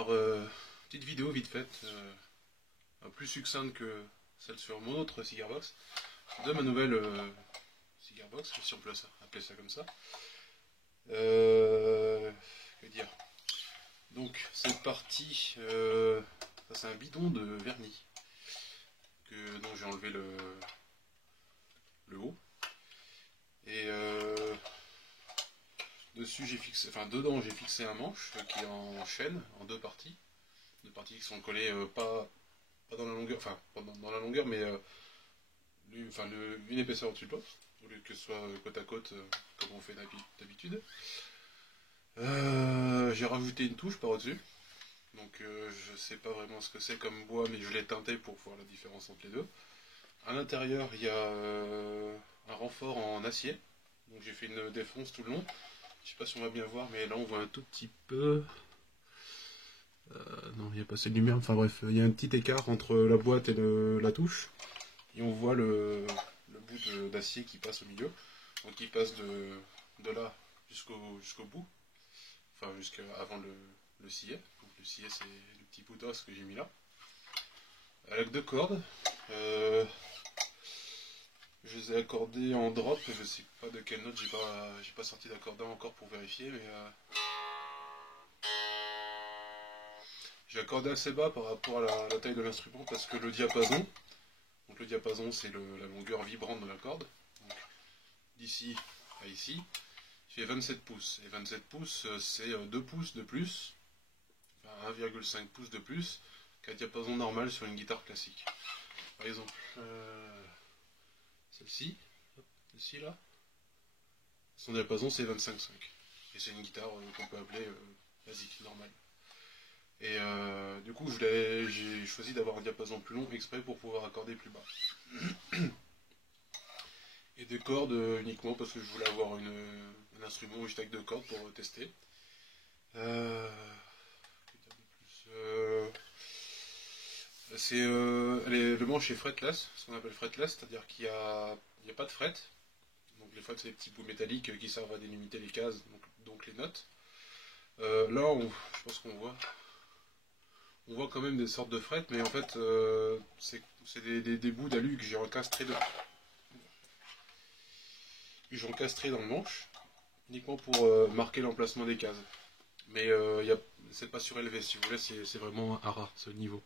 Alors, petite vidéo vite faite, plus succincte que celle sur mon autre Cigarbox, de ma nouvelle Cigarbox, si on peut appeler ça comme ça. Que dire? Donc, c'est parti. Ça, c'est un bidon de vernis dont j'ai enlevé le haut. Et dessus, dedans, j'ai fixé un manche qui est en chaîne, en deux parties qui sont collées pas dans la longueur, pas dans la longueur, mais une épaisseur au-dessus de l'autre, au lieu que ce soit côte à côte comme on fait d'habitude. J'ai rajouté une touche par au-dessus, donc je sais pas vraiment ce que c'est comme bois, mais je l'ai teinté pour voir la différence entre les deux. À l'intérieur, il y a un renfort en acier, donc j'ai fait une défonce tout le long. Je sais pas si on va bien voir, mais là on voit un tout petit peu. Non, il n'y a pas assez de lumière. Enfin bref, il y a un petit écart entre la boîte et la touche. Et on voit le bout d'acier qui passe au milieu. Donc il passe de là jusqu'au bout. Enfin, jusqu'à avant le sillet. Donc le sillet, c'est le petit bout d'os que j'ai mis là. Avec deux cordes. Je les ai accordées en drop. Je sais pas de quelle note. J'ai pas sorti d'accordant encore pour vérifier. Mais j'ai accordé assez bas par rapport à la taille de l'instrument parce que le diapason, c'est la longueur vibrante de la corde. D'ici à ici, j'ai 27 pouces. Et 27 pouces, c'est 2 pouces de plus, enfin 1,5 pouces de plus qu'un diapason normal sur une guitare classique. Par exemple, celle-ci là, son diapason c'est 25,5. Et c'est une guitare qu'on peut appeler basique, normale. Et du coup, j'ai choisi d'avoir un diapason plus long exprès pour pouvoir accorder plus bas. Et des cordes uniquement parce que je voulais avoir un instrument juste avec deux cordes pour tester. Le manche est fretless, ce qu'on appelle fretless, c'est-à-dire qu'il n'y a pas de fret. Donc les frets, c'est des petits bouts métalliques qui servent à délimiter les cases, donc les notes. Là, je pense qu'on voit. On voit quand même des sortes de frettes, mais en fait, c'est des bouts d'alu que j'ai encastrés dans le manche, uniquement pour marquer l'emplacement des cases. Mais c'est pas surélevé, si vous voulez, c'est vraiment à ras, ce niveau.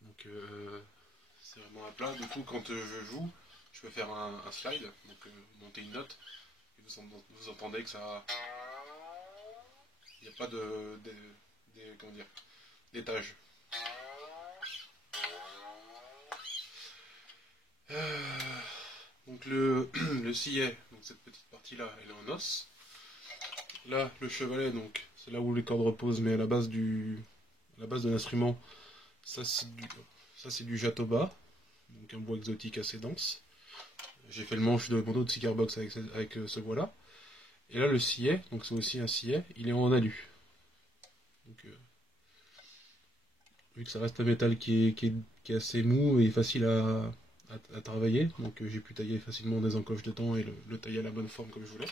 Donc c'est vraiment à plat. Du coup, quand je joue, je peux faire un slide, donc monter une note, et vous entendez que ça. Il n'y a pas comment dire, d'étage. Donc le sillet, donc cette petite partie là, elle est en os. Là, le chevalet, donc c'est là où les cordes reposent, mais à la base de l'instrument, ça c'est du jatoba, donc un bois exotique assez dense. J'ai fait le manche de mon autre Cigarbox avec ce bois là. Et là le sillet, donc c'est aussi un sillet, il est en alu. Donc vu que ça reste un métal qui est assez mou et facile à travailler, donc j'ai pu tailler facilement des encoches dedans et le tailler à la bonne forme comme je voulais.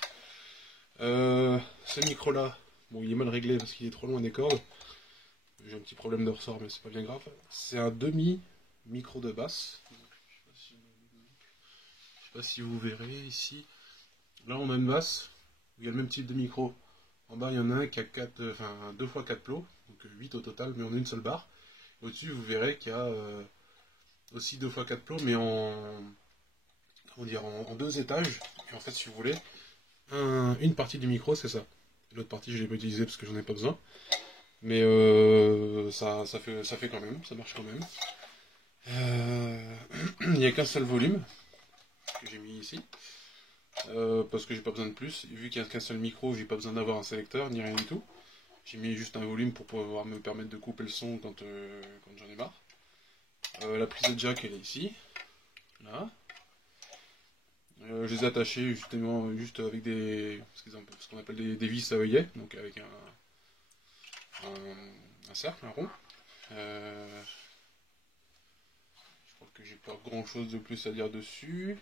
Ce micro là, bon il est mal réglé parce qu'il est trop loin des cordes. J'ai un petit problème de ressort mais c'est pas bien grave. C'est un demi micro de basse. Je sais pas si vous verrez ici. Là on a une basse où il y a le même type de micro. En bas il y en a un qui a 2 x 4 plots, donc 8 au total, mais on a une seule barre. Au-dessus vous verrez qu'il y a aussi 2 x 4 plots mais en deux étages. Et en fait si vous voulez, une partie du micro c'est ça. L'autre partie je l'ai pas utilisée parce que j'en ai pas besoin. Mais ça fait quand même, ça marche quand même. Il n'y a qu'un seul volume que j'ai mis ici. Parce que j'ai pas besoin de plus. Vu qu'il n'y a qu'un seul micro, j'ai pas besoin d'avoir un sélecteur ni rien du tout. J'ai mis juste un volume pour pouvoir me permettre de couper le son quand j'en ai marre. La prise de jack elle est ici. Là. Je les ai attachés justement juste avec ce qu'on appelle des vis à œillet, donc avec un cercle, un rond. Je crois que j'ai pas grand chose de plus à dire dessus.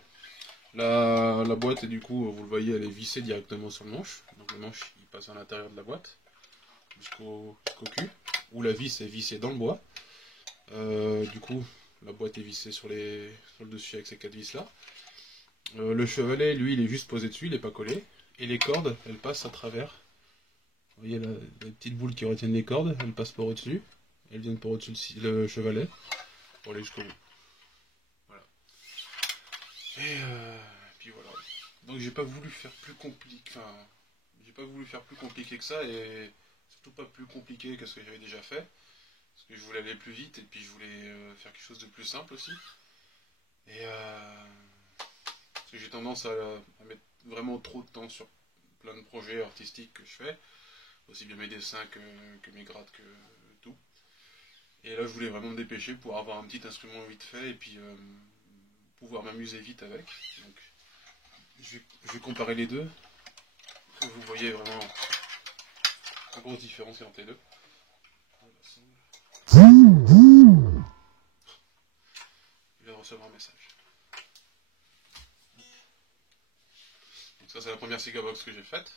La boîte, et du coup, vous le voyez, elle est vissée directement sur le manche. Donc le manche, il passe à l'intérieur de la boîte. jusqu'au cul, où la vis est vissée dans le bois. Du coup, la boîte est vissée sur le dessus avec ces 4 vis là. Le chevalet, lui, il est juste posé dessus, il n'est pas collé. Et les cordes, elles passent à travers. Vous voyez la petite boule qui retiennent les cordes, elles passent par au-dessus. Elles viennent par au-dessus le chevalet pour aller jusqu'au bout. Voilà. Et puis voilà. Donc j'ai pas voulu faire plus compliqué. Enfin, j'ai pas voulu faire plus compliqué que ça et surtout pas plus compliqué que ce que j'avais déjà fait. Parce que je voulais aller plus vite et puis je voulais faire quelque chose de plus simple aussi. Et parce que j'ai tendance à mettre vraiment trop de temps sur plein de projets artistiques que je fais. Aussi bien mes dessins que mes grades, que tout. Et là, je voulais vraiment me dépêcher pour avoir un petit instrument vite fait et puis pouvoir m'amuser vite avec. Donc, je vais comparer les deux. Vous voyez vraiment la grosse différence entre les deux. Je vais recevoir un message. Donc ça, c'est la première cigar box que j'ai faite.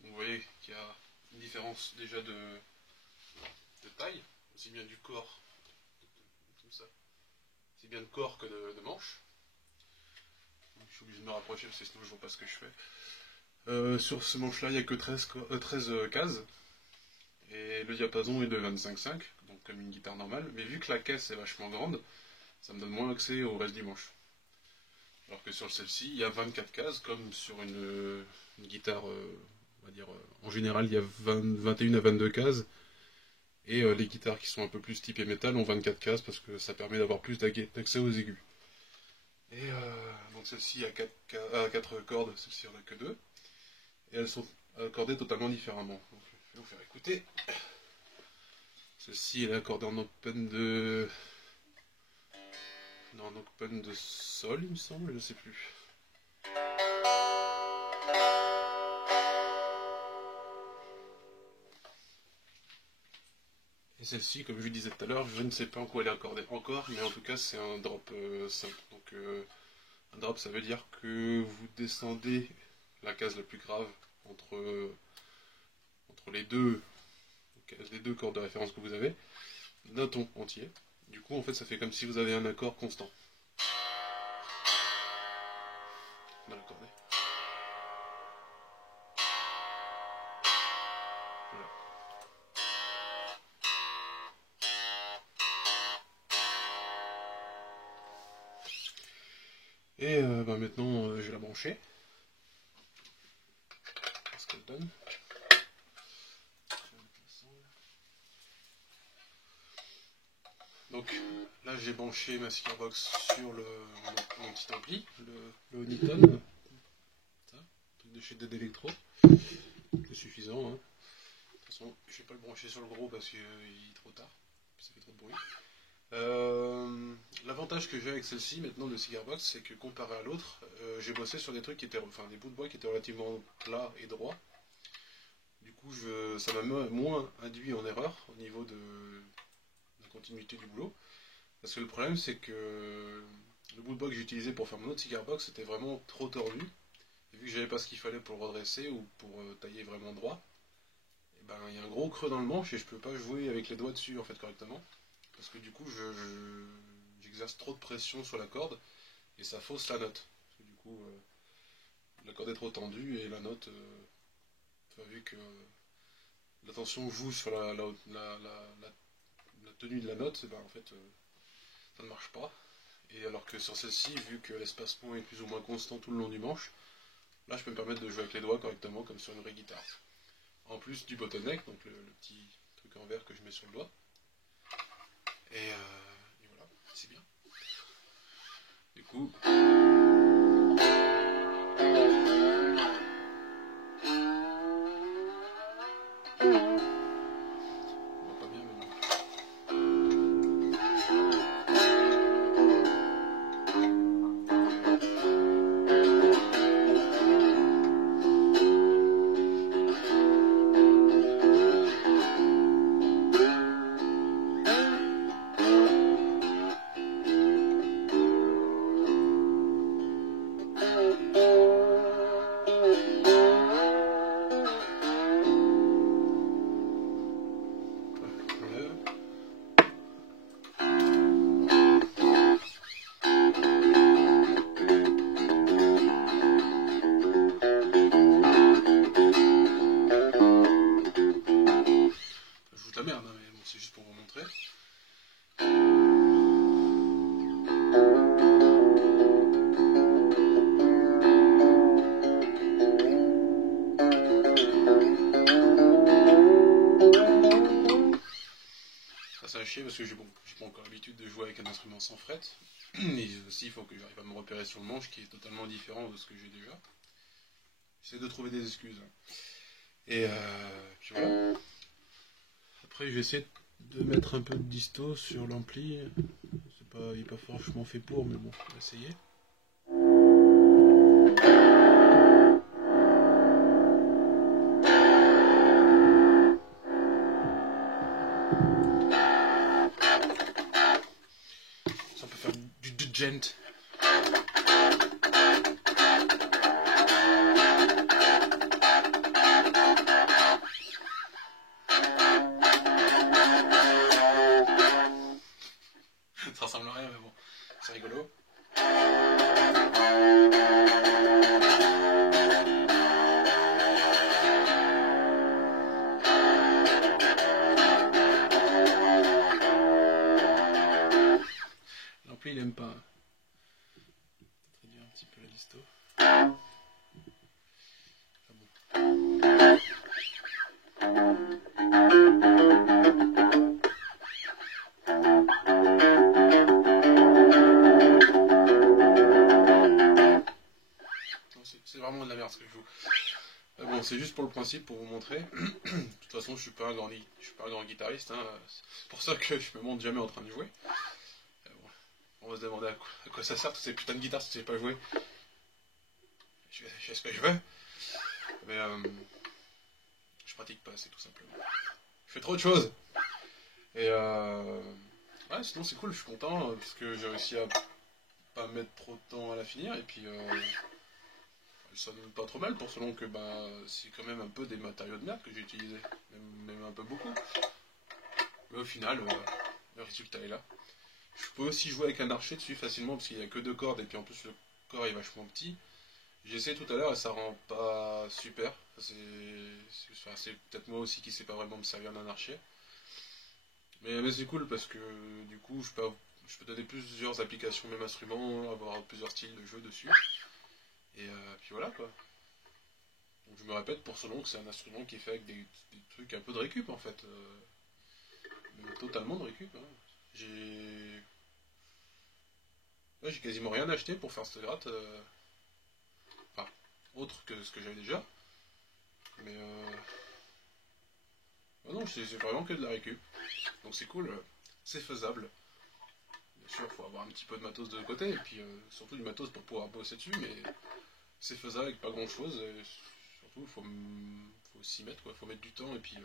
Donc, vous voyez qu'il y a une différence déjà de taille, aussi bien du corps, comme ça, aussi bien de corps que de manche. Donc, je suis obligé de me rapprocher parce que sinon je vois pas ce que je fais. Sur ce manche là il n'y a que 13 cases et le diapason est de 25,5, donc comme une guitare normale, mais vu que la caisse est vachement grande, ça me donne moins accès au reste du manche. Alors que sur celle-ci, il y a 24 cases, comme sur une guitare, on va dire, en général il y a 21 à 22 cases, et les guitares qui sont un peu plus typées métal ont 24 cases parce que ça permet d'avoir plus d'accès aux aigus. Et donc celle-ci a 4 cordes, celle-ci en a que 2. Et elles sont accordées totalement différemment. Donc, je vais vous faire écouter. Celle-ci elle est accordée en open de... Non, en open de sol, il me semble, je sais plus. Et celle-ci, comme je vous disais tout à l'heure, je ne sais pas en quoi elle est accordée encore, mais en tout cas c'est un drop simple. Donc un drop, ça veut dire que vous descendez la case la plus grave entre les deux cordes de référence que vous avez, d'un ton entier. Du coup, en fait, ça fait comme si vous avez un accord constant. Mal accordé. Voilà. Et maintenant, je vais la brancher. Ce qu'elle donne. Donc là, j'ai branché ma cigar box sur mon petit ampli, le Oniton. Ça, truc de chez Dead Electro. C'est suffisant. Hein. De toute façon, je vais pas le brancher sur le gros parce qu'il est trop tard. Ça fait trop de bruit. L'avantage que j'ai avec celle-ci maintenant de cigar box, c'est que comparé à l'autre, j'ai bossé sur des trucs qui étaient, enfin des bouts de bois qui étaient relativement plats et droits. Du coup, ça m'a moins induit en erreur au niveau de la continuité du boulot. Parce que le problème, c'est que le bout de bois que j'utilisais pour faire mon autre cigar box, c'était vraiment trop tordu. Et vu que j'avais pas ce qu'il fallait pour le redresser ou pour tailler vraiment droit, et ben il y a un gros creux dans le manche et je peux pas jouer avec les doigts dessus en fait correctement. Parce que du coup, j'exerce trop de pression sur la corde et ça fausse la note. Parce que du coup, la corde est trop tendue et la note, vu que la tension joue sur la tenue de la note, ben, en fait, ça ne marche pas. Et alors que sur celle-ci, vu que l'espacement est plus ou moins constant tout le long du manche, là je peux me permettre de jouer avec les doigts correctement comme sur une vraie guitare. En plus du bottleneck, donc le petit truc en verre que je mets sur le doigt. Et voilà, c'est bien. Du coup... parce que j'ai pas encore l'habitude de jouer avec un instrument sans fret. Et aussi, il faut que j'arrive à me repérer sur le manche qui est totalement différent de ce que j'ai déjà. J'essaie de trouver des excuses. Et puis voilà. Après, je vais essayer de mettre un peu de disto sur l'ampli. Il n'est pas franchement fait pour, mais bon, on va essayer. Ça, on peut faire du djent. Ça ressemble à rien, mais bon, c'est rigolo. L'ampli, il aime pas. Je vais réduire un petit peu la disto. Ah bon. C'est vraiment de la merde ce que je joue. Bon, c'est juste pour le principe, pour vous montrer. De toute façon, je suis pas un grand guitariste. Hein. C'est pour ça que je me montre jamais en train de jouer. Bon, on va se demander à quoi ça sert toutes ces putains de guitares si tu sais pas jouer. Je fais ce que je veux. Mais je pratique pas assez tout simplement. Je fais trop de choses. Et ouais, sinon c'est cool, je suis content parce que j'ai réussi à pas mettre trop de temps à la finir. Et puis elle sonne pas trop mal pour selon que c'est quand même un peu des matériaux de merde que j'ai utilisés, même un peu beaucoup. Mais au final, le résultat est là. Je peux aussi jouer avec un archet dessus facilement parce qu'il n'y a que 2 cordes et puis en plus le corps est vachement petit. J'ai essayé tout à l'heure et ça rend pas super. C'est peut-être moi aussi qui sais pas vraiment me servir d'un archet. Mais c'est cool parce que du coup je peux donner plusieurs applications même instrument, avoir plusieurs styles de jeu dessus. Et puis voilà quoi. Donc je me répète pour ce long que c'est un instrument qui est fait avec des trucs un peu de récup en fait. Même totalement de récup. Hein. J'ai quasiment rien acheté pour faire cette gratte. Enfin, autre que ce que j'avais déjà. Mais non, c'est vraiment que de la récup. Donc c'est cool, c'est faisable. Bien sûr, il faut avoir un petit peu de matos de côté, et puis surtout du matos pour pouvoir bosser dessus, mais c'est faisable avec pas grand chose. Et surtout, il faut s'y mettre, quoi. Il faut mettre du temps, et puis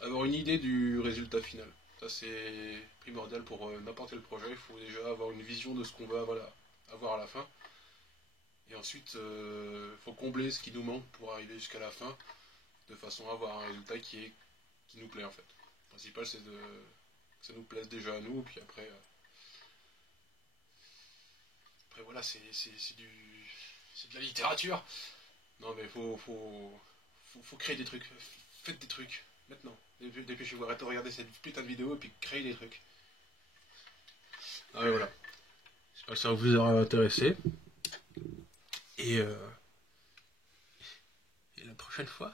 avoir une idée du résultat final. Ça, c'est primordial pour n'importe quel projet. Il faut déjà avoir une vision de ce qu'on veut avoir à la fin. Et ensuite, il faut combler ce qui nous manque pour arriver jusqu'à la fin, de façon à avoir un résultat qui nous plaît en fait. Le principal, c'est que ça nous plaise déjà à nous, puis après voilà, c'est de la littérature. Non mais faut créer des trucs. Faites des trucs, maintenant. Dépêchez-vous, arrêtez de regarder cette putain de vidéo et puis créez des trucs. Ah mais voilà. J'espère que ça vous aura intéressé. Et la prochaine fois,